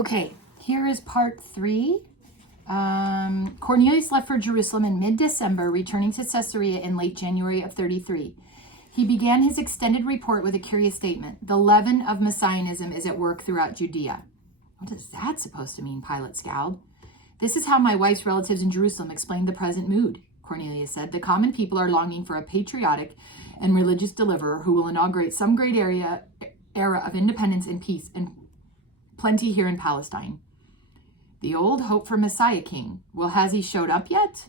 Okay, here is part 3. Cornelius left for Jerusalem in mid-December, returning to Caesarea in late January of 33. He began his extended report with a curious statement. The leaven of Messianism is at work throughout Judea. What is that supposed to mean? Pilate scowled. This is how my wife's relatives in Jerusalem explained the present mood, Cornelius said. The common people are longing for a patriotic and religious deliverer who will inaugurate some great era of independence and peace and plenty here in Palestine. The old hope for Messiah King. Well, has he showed up yet?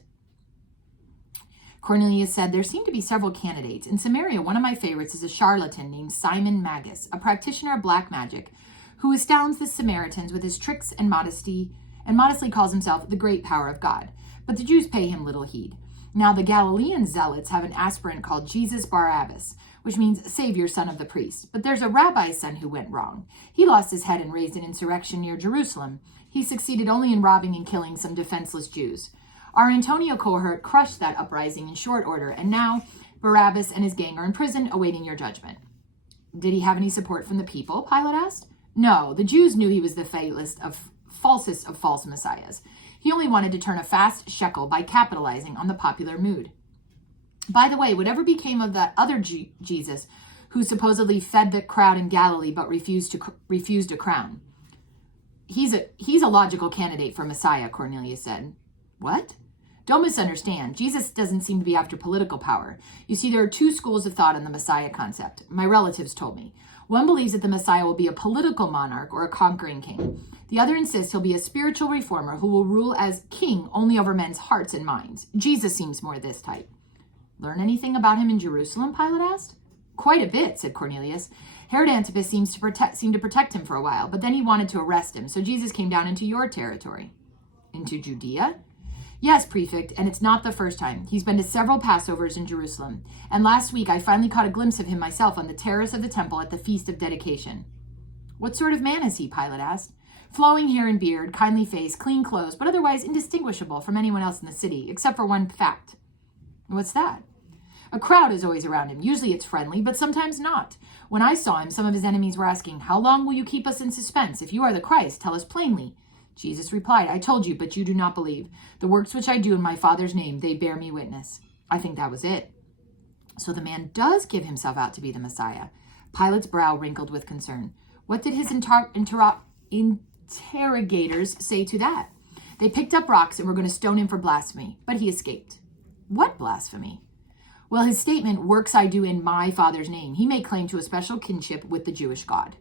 Cornelius said, there seem to be several candidates. In Samaria, one of my favorites is a charlatan named Simon Magus, a practitioner of black magic, who astounds the Samaritans with his tricks and modestly calls himself the great power of God. But the Jews pay him little heed. Now the Galilean zealots have an aspirant called Jesus Barabbas, which means Savior, son of the priest. But there's a rabbi's son who went wrong. He lost his head and raised an insurrection near Jerusalem. He succeeded only in robbing and killing some defenseless Jews. Our Antonio cohort crushed that uprising in short order, and now Barabbas and his gang are in prison awaiting your judgment. Did he have any support from the people? Pilate asked. No, the Jews knew he was the falsest of false messiahs. He only wanted to turn a fast shekel by capitalizing on the popular mood. By the way, whatever became of that other Jesus who supposedly fed the crowd in Galilee but refused a crown? He's a logical candidate for Messiah, Cornelius said. What? Don't misunderstand. Jesus doesn't seem to be after political power. You see, there are two schools of thought on the Messiah concept. My relatives told me. One believes that the Messiah will be a political monarch or a conquering king. The other insists he'll be a spiritual reformer who will rule as king only over men's hearts and minds. Jesus seems more this type. Learn anything about him in Jerusalem? Pilate asked. Quite a bit, said Cornelius. Herod Antipas seemed to protect him for a while, but then he wanted to arrest him, so Jesus came down into your territory. Into Judea? Yes, prefect, and it's not the first time. He's been to several Passovers in Jerusalem, and last week I finally caught a glimpse of him myself on the terrace of the temple at the Feast of Dedication. What sort of man is he? Pilate asked. Flowing hair and beard, kindly face, clean clothes, but otherwise indistinguishable from anyone else in the city, except for one fact. What's that? A crowd is always around him. Usually it's friendly, but sometimes not. When I saw him, some of his enemies were asking, how long will you keep us in suspense? If you are the Christ, tell us plainly. Jesus replied, I told you, but you do not believe. The works which I do in my Father's name, they bear me witness. I think that was it. So the man does give himself out to be the Messiah. Pilate's brow wrinkled with concern. What did his interrogators say to that? They picked up rocks and were going to stone him for blasphemy, but he escaped. What blasphemy? Well, his statement, works I do in my Father's name, he made claim to a special kinship with the Jewish God.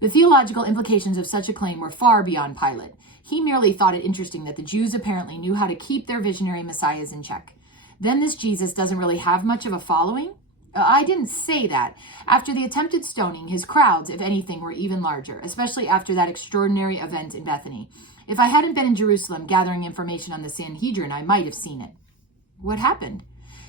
The theological implications of such a claim were far beyond Pilate. He merely thought it interesting that the Jews apparently knew how to keep their visionary messiahs in check. Then this Jesus doesn't really have much of a following? I didn't say that. After the attempted stoning, his crowds, if anything, were even larger, especially after that extraordinary event in Bethany. If I hadn't been in Jerusalem gathering information on the Sanhedrin, I might have seen it. What happened?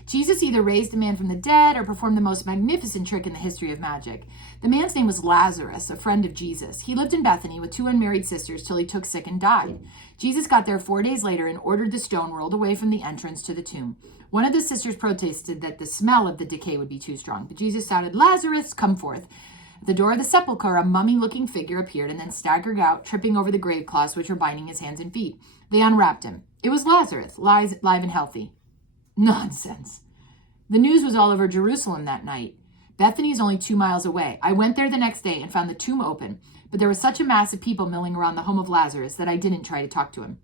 Jesus either raised a man from the dead or performed the most magnificent trick in the history of magic. The man's name was Lazarus, a friend of Jesus. He lived in Bethany with 2 unmarried sisters till he took sick and died. Jesus got there 4 days later and ordered the stone rolled away from the entrance to the tomb. One of the sisters protested that the smell of the decay would be too strong, but Jesus shouted, Lazarus, come forth. At the door of the sepulchre, a mummy-looking figure appeared and then staggered out, tripping over the grave cloths which were binding his hands and feet. They unwrapped him. It was Lazarus, live and healthy. Nonsense. The news was all over Jerusalem that night. Bethany is only 2 miles away. I went there the next day and found the tomb open, but there was such a mass of people milling around the home of Lazarus that I didn't try to talk to him.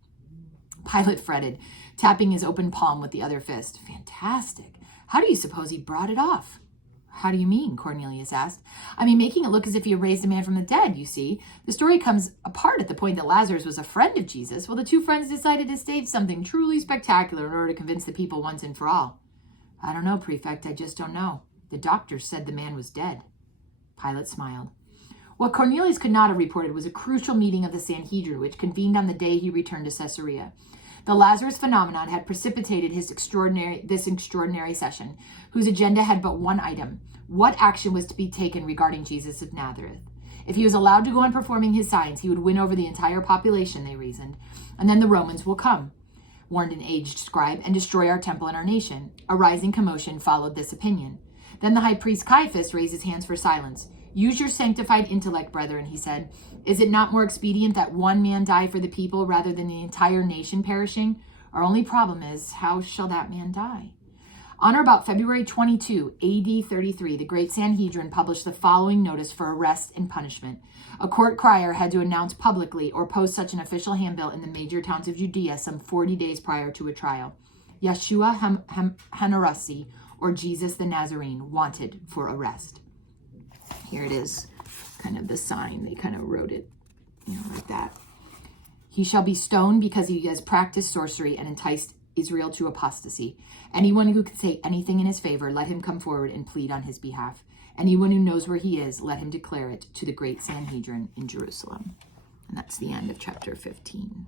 Pilate fretted, tapping his open palm with the other fist. Fantastic. How do you suppose he brought it off? How do you mean? Cornelius asked. I mean, making it look as if he raised a man from the dead, you see. The story comes apart at the point that Lazarus was a friend of Jesus. Well, the 2 friends decided to stage something truly spectacular in order to convince the people once and for all. I don't know, Prefect. I just don't know. The doctors said the man was dead. Pilate smiled. What Cornelius could not have reported was a crucial meeting of the Sanhedrin, which convened on the day he returned to Caesarea. The Lazarus phenomenon had precipitated this extraordinary session, whose agenda had but one item: what action was to be taken regarding Jesus of Nazareth. If he was allowed to go on performing his signs, he would win over the entire population, they reasoned, and then the Romans will come, warned an aged scribe, and destroy our temple and our nation. A rising commotion followed this opinion. Then the high priest Caiaphas raised his hands for silence. Use your sanctified intellect, brethren, he said. Is it not more expedient that one man die for the people rather than the entire nation perishing? Our only problem is, how shall that man die? On or about February 22, AD 33, the Great Sanhedrin published the following notice for arrest and punishment. A court crier had to announce publicly or post such an official handbill in the major towns of Judea some 40 days prior to a trial. Yeshua Hanarasi, or Jesus the Nazarene, wanted for arrest. Here it is, kind of the sign. They kind of wrote it, like that. He shall be stoned because he has practiced sorcery and enticed Israel to apostasy. Anyone who can say anything in his favor, let him come forward and plead on his behalf. Anyone who knows where he is, let him declare it to the great Sanhedrin in Jerusalem. And that's the end of chapter 15.